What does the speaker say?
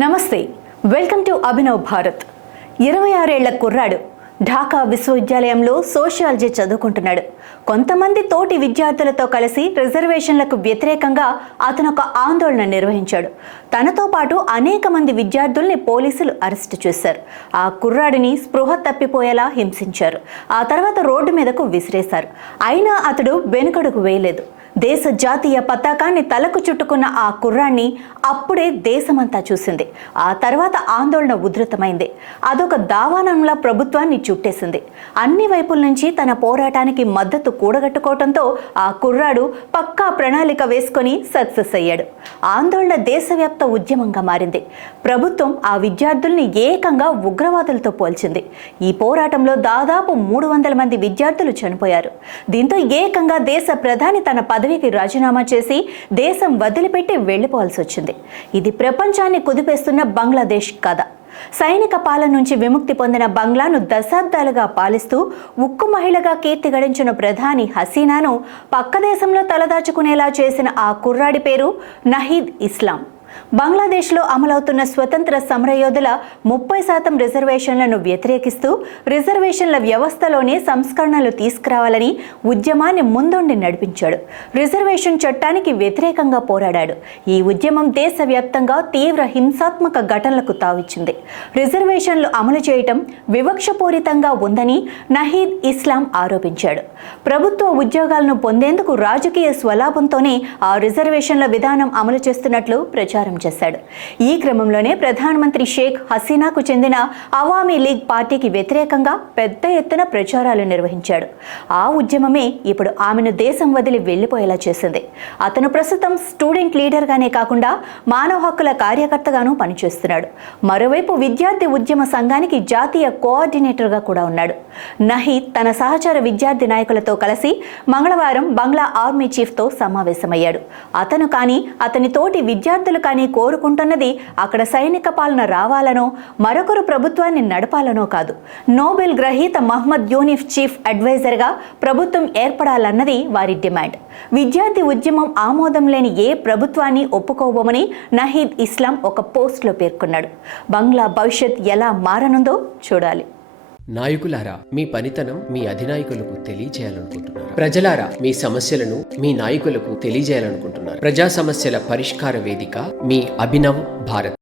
నమస్తే, welcome to Abhinav Bharat. 26 ఏళ్ల కుర్రాడు ఢాకా విశ్వవిద్యాలయంలో సోషియాలజీ చదువుకుంటున్నాడు. కొంతమంది తోటి విద్యార్థులతో కలిసి రిజర్వేషన్లకు వ్యతిరేకంగా అతను ఒక ఆందోళన నిర్వహించాడు. తనతో పాటు అనేక మంది విద్యార్థుల్ని పోలీసులు అరెస్టు చేశారు. ఆ కుర్రాడిని స్పృహ తప్పిపోయేలా హింసించారు. ఆ తర్వాత రోడ్డు మీదకు విసిరేశారు. అయినా అతడు వెనుకడుగు వేయలేదు. దేశ జాతీయ పతాకాన్ని తలకు చుట్టుకున్న ఆ కుర్రాన్ని అప్పుడే దేశమంతా చూసింది. ఆ తర్వాత ఆందోళన ఉధృతమైంది. అదొక దావానంలా ప్రభుత్వాన్ని చుట్టేసింది. అన్ని వైపుల నుంచి తన పోరాటానికి మద్దతు కూడగట్టుకోవడంతో ఆ కుర్రాడు పక్కా ప్రణాళిక వేసుకొని సక్సెస్ అయ్యాడు. ఆందోళన దేశవ్యాప్త ఉద్యమంగా మారింది. ప్రభుత్వం ఆ విద్యార్థుల్ని ఏకంగా ఉగ్రవాదులతో పోల్చింది. ఈ పోరాటంలో దాదాపు 300 మంది విద్యార్థులు చనిపోయారు. దీంతో ఏకంగా దేశ ప్రధాని తన పదవికి రాజీనామా చేసి దేశం వదిలిపెట్టి వెళ్లిపోవాల్సి వచ్చింది. ఇది ప్రపంచాన్ని కుదిపేస్తున్న బంగ్లాదేశ్ కథ. సైనిక పాలన నుంచి విముక్తి పొందిన బంగ్లాను దశాబ్దాలుగా పాలిస్తూ ఉక్కు మహిళగా కీర్తి గడించిన ప్రధాని హసీనాను పక్క దేశంలో తలదాచుకునేలా చేసిన ఆ కుర్రాడి పేరు నహీద్ ఇస్లాం. బంగ్లాదేశ్లో అమలవుతున్న స్వతంత్ర సమరయోధుల 30% రిజర్వేషన్లను వ్యతిరేకిస్తూ రిజర్వేషన్ల వ్యవస్థలోనే సంస్కరణలు తీసుకురావాలని ఉద్యమాన్ని ముందుండి నడిపించాడు. రిజర్వేషన్ చట్టానికి వ్యతిరేకంగా పోరాడాడు. ఈ ఉద్యమం దేశవ్యాప్తంగా తీవ్ర హింసాత్మక ఘటనలకు తావిచ్చింది. రిజర్వేషన్లు అమలు చేయటం వివక్షపూరితంగా ఉందని నహీద్ ఇస్లాం ఆరోపించాడు. ప్రభుత్వ ఉద్యోగాలను పొందేందుకు రాజకీయ స్వలాభంతోనే ఆ రిజర్వేషన్ల విధానం అమలు చేస్తున్నట్లు ప్రచారం చేశాడు. ఈ క్రమంలోనే ప్రధానమంత్రి షేక్ హసీనాకు చెందిన అవామీ లీగ్ పార్టీకి వ్యతిరేకంగా పెద్ద ఎత్తున ప్రచారాలు నిర్వహించాడు. ఆ ఉద్యమమే ఇప్పుడు ఆమెను దేశం వదిలి వెళ్లిపోయేలా చేసింది. అతను ప్రస్తుతం స్టూడెంట్ లీడర్గానే కాకుండా మానవ హక్కుల కార్యకర్తగానూ పనిచేస్తున్నాడు. మరోవైపు విద్యార్థి ఉద్యమ సంఘానికి జాతీయ కోఆర్డినేటర్గా కూడా ఉన్నాడు. నహీద్ తన సహచర విద్యార్థి నాయకులతో కలిసి మంగళవారం బంగ్లా ఆర్మీ చీఫ్తో సమావేశమయ్యాడు. అతను కానీ అతని తోటి విద్యార్థులు కానీ కోరుకుంటున్నది అక్కడ సైనిక పాలన రావాలనో మరొకరు ప్రభుత్వాన్ని నడపాలనో కాదు. నోబెల్ గ్రహీత మహ్మద్ యూనిఫ్ చీఫ్ అడ్వైజర్గా ప్రభుత్వం ఏర్పడాలన్నది వారి డిమాండ్. విద్యార్థి ఉద్యమం ఆమోదం లేని ఏ ప్రభుత్వాన్ని ఒప్పుకోబోమని నహీద్ ఇస్లాం ఒక పోస్ట్లో పేర్కొన్నాడు. బంగ్లా భవిష్యత్ ఎలా మారనుందో చూడాలి. నాయకులారా, మీ పనితనం మీ అధినాయకులకు తెలియజేయాలనుకుంటున్నారు. ప్రజలారా, మీ సమస్యలను మీ నాయకులకు తెలియజేయాలనుకుంటున్నారు. ప్రజా సమస్యల పరిష్కార వేదిక మీ అభినవ్ భారత్.